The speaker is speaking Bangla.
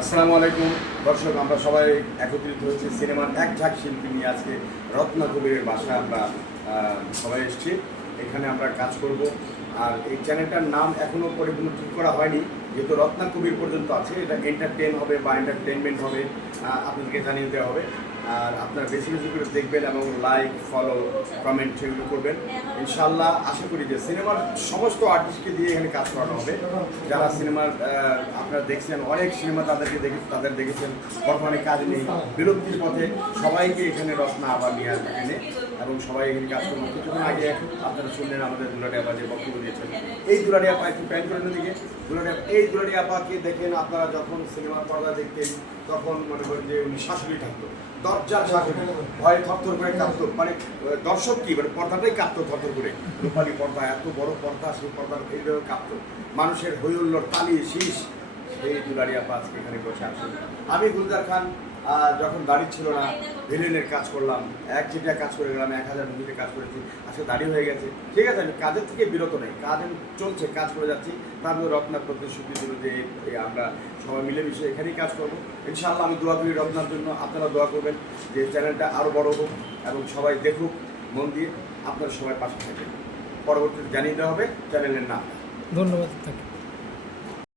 আসসালামু আলাইকুম দর্শক, আমরা সবাই একত্রিত হয়েছি সিনেমার এক ঝাঁক শিল্পী নিয়ে। আজকে রত্না কবিরের বাসায় আমরা সবাই এসেছি। এখানে আমরা কাজ করব। আর এই চ্যানেলটার নাম এখনও পরিপূর্ণ ঠিক করা হয়নি, যেহেতু রত্না কবির পর্যন্ত আছে। এটা এন্টারটেন হবে বা এন্টারটেনমেন্ট হবে, আপনাদেরকে জানিয়ে দেওয়া হবে। আর আপনারা বেশি বেশি করে দেখবেন এবং লাইক, ফলো, কমেন্ট সেগুলো করবেন। ইনশাল্লাহ আশা করি যে সিনেমার সমস্ত আর্টিস্টকে দিয়ে এখানে কাজ করানো হবে। যারা সিনেমার আপনারা দেখছেন, অনেক সিনেমা তাদের দেখেছেন, বর্তমানে কাজ নেই, বিরক্তির পথে, সবাইকে এখানে রত্না আবার নিয়ে আসবে এখানে, এবং সবাই এখানে কাজ করবেন। কিছুক্ষণ আগে আপনারা শুনলেন আমাদের দুলারি আপা যে বক্তব্য দিয়েছেন। এই দুলারি আপা একটু প্যান করেন দিকে। এই দুলারি আপাকে দেখেন আপনারা, যখন সিনেমার পর্দা দেখতেন তখন মনে করেন যে উনি শাশুড়ি থাকতো, দরজার শাশুড়ি, ভয়ে থরথর করে কাঁপতো। মানে দর্শক কি, মানে পর্দাটাই কাঁপতো থরথর করে। রূপালী পর্দা, এত বড় পর্দা, সেই পর্দার এইভাবে কাঁপতো। মানুষের হইহুল্লোড়, তালি, শীষ। সেই দুলারি আপা আজকে এখানে বসে আসেন। আমি গুলজার খান যখন দাড়ি ছিল না, ভিলেনের কাজ করলাম, এক চিঠিয়া কাজ করে গেলাম, 1000 মুভিতে কাজ করেছি। আজকে দাড়ি হয়ে গেছে, ঠিক আছে, আমি কাজের থেকে বিরত নেই, কাজ চলছে, কাজ করে যাচ্ছি। তারপরে রত্নার প্রতিশ্রুতি দিল যে আমরা সবাই মিলেমিশে এখানেই কাজ করবো। ইনশাআল্লাহ আমি দোয়া করি রত্নার জন্য, আপনারা দোয়া করবেন যে চ্যানেলটা আরও বড় হোক এবং সবাই দেখুক মন দিয়ে। আপনারা সবাই পাশে থাকবেন। পরবর্তীতে জানিয়ে দেওয়া হবে চ্যানেলের নাম। ধন্যবাদ।